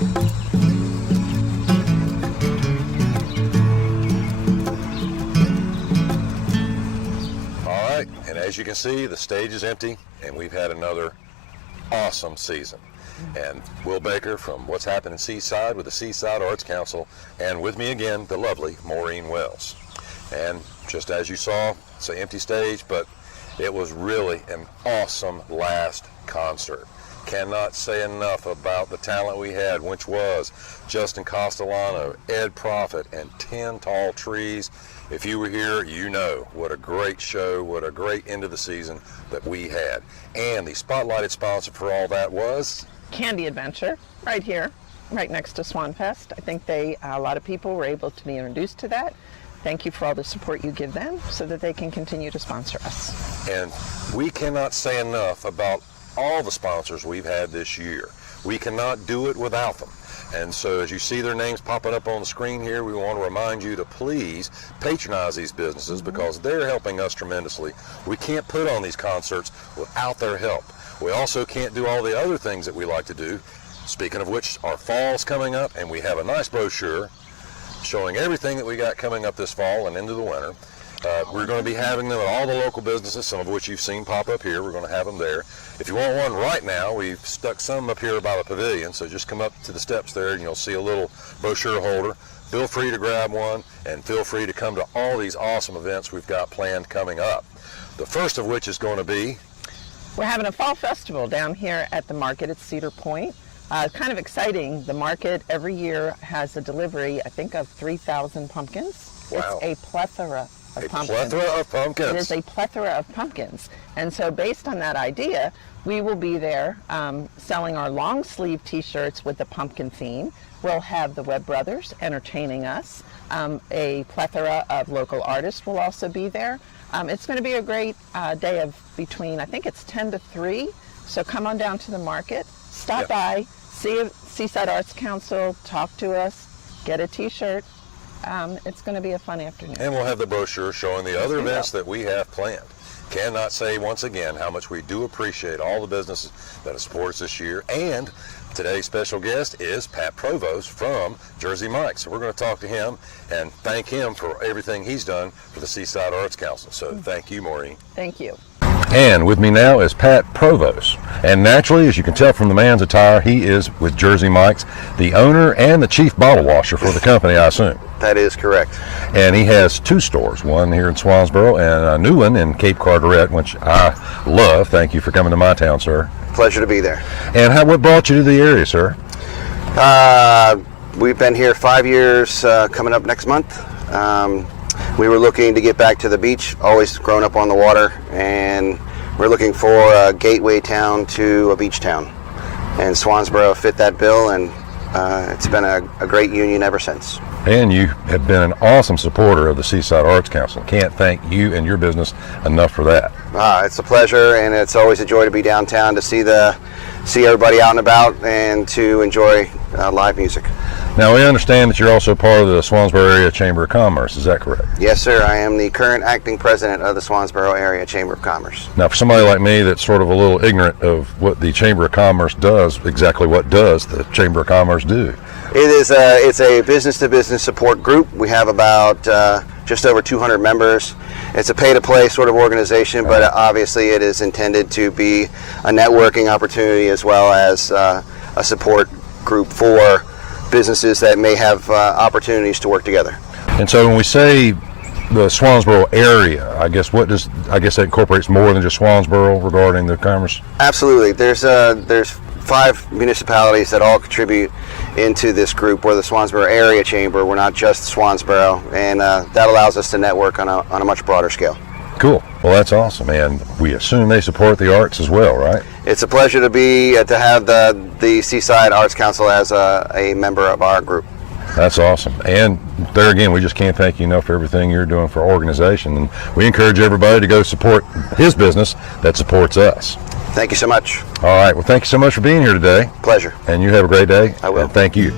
All right, and as you can see, the stage is empty, and we've had another awesome season. And Will Baker from What's Happened in Seaside with the Seaside Arts Council, and with me again, the lovely Maureen Wells. And just as you saw, it's an empty stage, but it was really an awesome last concert. Cannot say enough about the talent we had, which was Justin Castellano, Ed Prophet, and 10 Tall Trees. If you were here, you know what a great show, what a great end of the season that we had. And the spotlighted sponsor for all that was Candy Adventure, right here, right next to Swanfest. I think a lot of people were able to be introduced to that. Thank you for all the support you give them so that they can continue to sponsor us. And we cannot say enough about all the sponsors we've had this year. We cannot do it without them. And so as you see their names popping up on the screen here, we want to remind you to please patronize these businesses because they're helping us tremendously. We can't put on these concerts without their help. We also can't do all the other things that we like to do. Speaking of which, our fall's coming up, and we have a nice brochure showing everything that we got coming up this fall and into the winter. We're going to be having them at all the local businesses, some of which you've seen pop up here. We're going to have them there. If you want one right now, we've stuck some up here by the pavilion, so just come up to the steps there and you'll see a little brochure holder. Feel free to grab one, and feel free to come to all these awesome events we've got planned coming up. The first of which is going to be We're having a fall festival down here at the market at Cedar Point. Kind of exciting. The market every year has a delivery, I think, of 3,000 pumpkins. Wow. It's a plethora of pumpkins. A plethora of pumpkins. It is a plethora of pumpkins. And so based on that idea, we will be there selling our long sleeve t-shirts with the pumpkin theme. We'll have the Webb Brothers entertaining us. A plethora of local artists will also be there. It's going to be a great day of between, I think it's 10 to 3. So come on down to the market, stop by, see Seaside Arts Council, talk to us, get a t-shirt. It's going to be a fun afternoon. And we'll have the brochure showing the other events that we have planned. Cannot say once again how much we do appreciate all the businesses that have supported us this year. And today's special guest is Pat Provost from Jersey Mike's. So we're going to talk to him and thank him for everything he's done for the Seaside Arts Council. So thank you, Maureen. Thank you. And with me now is Pat Provost. And naturally, as you can tell from the man's attire, he is with Jersey Mike's, the owner and the chief bottle washer for the company, I assume. That is correct. And he has 2 stores, one here in Swansboro and a new one in Cape Carteret, which I love. Thank you for coming to my town, sir. Pleasure to be there. And what brought you to the area, sir? We've been here 5 years, coming up next month. We were looking to get back to the beach, always grown up on the water, and we're looking for a gateway town to a beach town. And Swansboro fit that bill, and it's been a great union ever since. And you have been an awesome supporter of the Seaside Arts Council. Can't thank you and your business enough for that. It's a pleasure, and it's always a joy to be downtown to see everybody out and about and to enjoy live music. Now, we understand that you're also part of the Swansboro Area Chamber of Commerce. Is that correct? Yes, sir. I am the current acting president of the Swansboro Area Chamber of Commerce. Now, for somebody like me that's sort of a little ignorant of what the Chamber of Commerce does, exactly what does the Chamber of Commerce do? It's a business-to-business support group. We have about just over 200 members. It's a pay-to-play sort of organization, but obviously it is intended to be a networking opportunity as well as a support group for businesses that may have opportunities to work together. And so when we say the Swansboro area, I guess that incorporates more than just Swansboro regarding the commerce? Absolutely. There's 5 municipalities that all contribute into this group. We're the Swansboro Area Chamber. We're not just Swansboro, and that allows us to network on a much broader scale. Cool. Well, that's awesome, and we assume they support the arts as well, right? It's a pleasure to have the Seaside Arts Council as a member of our group. That's awesome. And there again, we just can't thank you enough for everything you're doing for our organization, and we encourage everybody to go support his business that supports us. Thank you so much. All right. Well, thank you so much for being here today. Pleasure. And you have a great day. I will. And thank you.